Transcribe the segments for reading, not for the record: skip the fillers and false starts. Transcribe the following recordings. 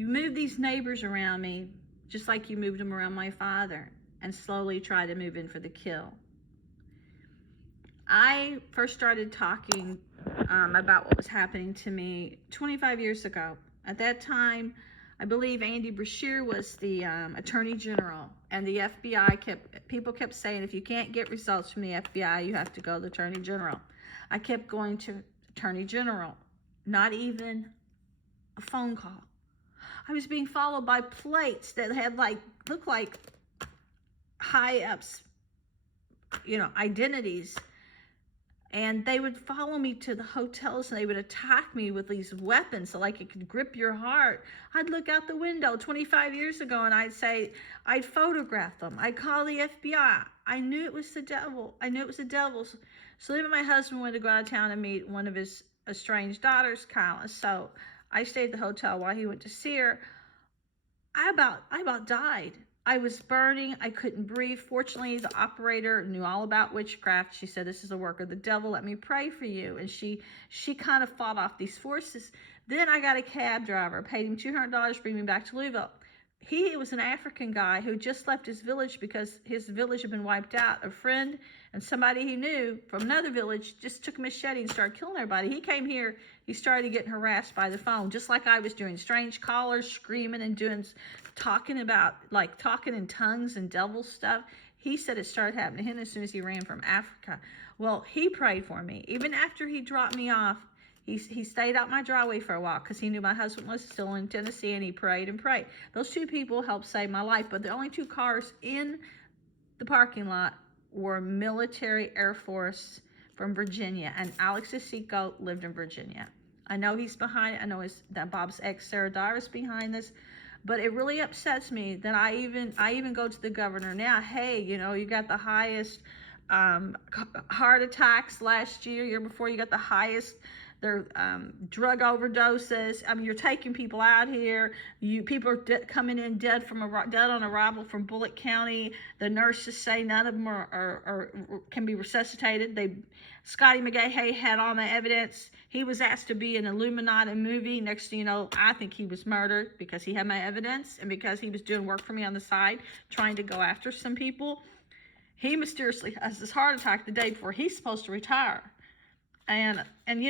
You move these neighbors around me just like you moved them around my father, and slowly try to move in for the kill. I first started talking about what was happening to me 25 years ago. At that time, I believe Andy Brashear was the Attorney General, and the FBI people kept saying, if you can't get results from the FBI, you have to go to the Attorney General. I kept going to Attorney General, not even a phone call. I was being followed by plates that had looked like high ups, identities. And they would follow me to the hotels, and they would attack me with these weapons so like it could grip your heart. I'd look out the window 25 years ago and I'd photograph them. I'd call the FBI. I knew it was the devil. So then my husband wanted to go out of town and meet one of his estranged daughters, Kyla. So I stayed at the hotel while he went to see her. I about died. I was burning. I couldn't breathe. Fortunately, the operator knew all about witchcraft. She said, this is a work of the devil. Let me pray for you. And she kind of fought off these forces. Then I got a cab driver, paid him $200 to bring me back to Louisville. He was an African guy who just left his village because his village had been wiped out. A friend and somebody he knew from another village just took a machete and started killing everybody. He came here. He started getting harassed by the phone, just like I was doing. Strange callers, screaming and talking in tongues and devil stuff. He said it started happening to him as soon as he ran from Africa. Well, he prayed for me. Even after he dropped me off, he stayed out my driveway for a while because he knew my husband was still in Tennessee, and he prayed and prayed. Those two people helped save my life, but the only two cars in the parking lot were military Air Force from Virginia, and Alex Asico lived in Virginia. I know he's behind it. I know that Bob's ex, Sarah Dyer, is behind this. But it really upsets me that I even go to the governor now. Hey, you got the highest heart attacks last year before. You got the highest drug overdoses. I mean, you're taking people out here. People are coming in dead on arrival from Bullitt County. The nurses say none of them can be resuscitated. Scotty McGahey had all my evidence. He was asked to be in an Illuminati movie. Next thing you know, I think he was murdered because he had my evidence and because he was doing work for me on the side, trying to go after some people. He mysteriously has this heart attack the day before he's supposed to retire. And I'm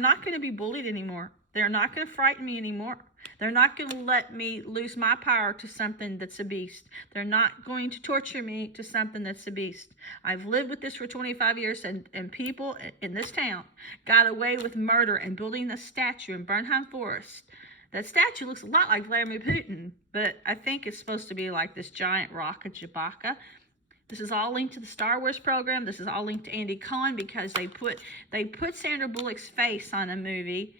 not going to be bullied anymore. They're not going to frighten me anymore. They're not going to let me lose my power to something that's a beast. They're not going to torture me to something that's a beast. I've lived with this for 25 years, and people in this town got away with murder and building a statue in Bernheim Forest. That statue looks a lot like Vladimir Putin, but I think it's supposed to be like this giant rock of Chewbacca. This is all linked to the Star Wars program. This is all linked to Andy Cohen because they put Sandra Bullock's face on a movie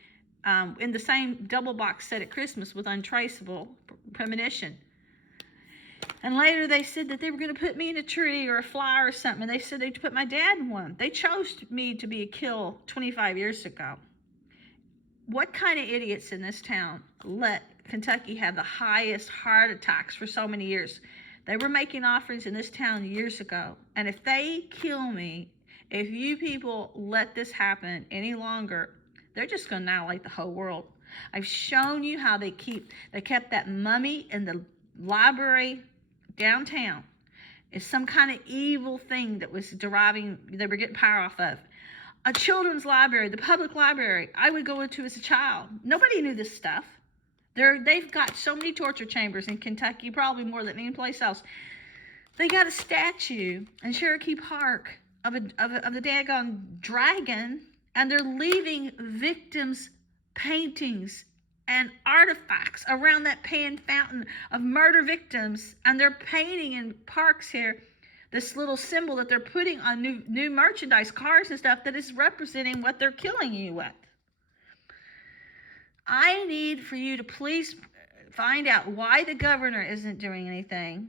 in the same double box set at Christmas with Untraceable Premonition. And later they said that they were going to put me in a tree or a fly or something. And they said they'd put my dad in one. They chose me to be a kill 25 years ago. What kind of idiots in this town let Kentucky have the highest heart attacks for so many years? They were making offerings in this town years ago. And if they kill me, if you people let this happen any longer, they're just going to annihilate the whole world. I've shown you how they kept that mummy in the library downtown. It's some kind of evil thing that was they were getting power off of. A children's library, the public library, I would go into as a child. Nobody knew this stuff. They've got so many torture chambers in Kentucky, probably more than any place else. They got a statue in Cherokee Park of the daggone dragon, and they're leaving victims' paintings and artifacts around that Pan Fountain of murder victims, and they're painting in parks here this little symbol that they're putting on new merchandise, cars and stuff, that is representing what they're killing you with. I need for you to please find out why the governor isn't doing anything,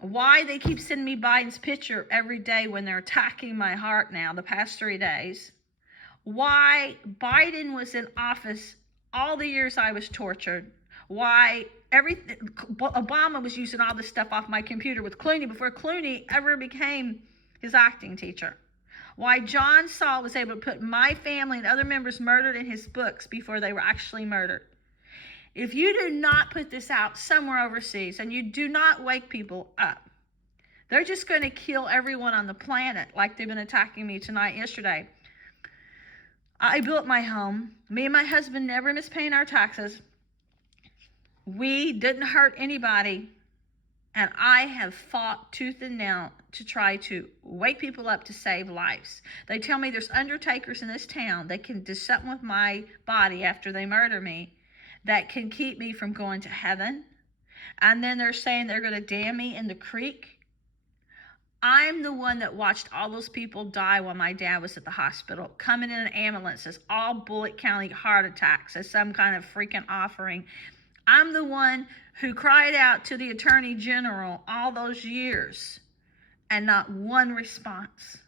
why they keep sending me Biden's picture every day when they're attacking my heart now, the past 3 days, why Biden was in office all the years I was tortured, why Obama was using all this stuff off my computer with Clooney before Clooney ever became his acting teacher. Why John Saul was able to put my family and other members murdered in his books before they were actually murdered. If you do not put this out somewhere overseas and you do not wake people up, they're just going to kill everyone on the planet like they've been attacking me tonight, yesterday. I built my home. Me and my husband never missed paying our taxes. We didn't hurt anybody. And I have fought tooth and nail to try to wake people up to save lives. They tell me there's undertakers in this town that can do something with my body after they murder me that can keep me from going to heaven. And then they're saying they're going to damn me in the creek. I'm the one that watched all those people die while my dad was at the hospital, coming in an ambulance as all Bullitt County heart attacks as some kind of freaking offering. I'm the one who cried out to the Attorney General all those years and not one response.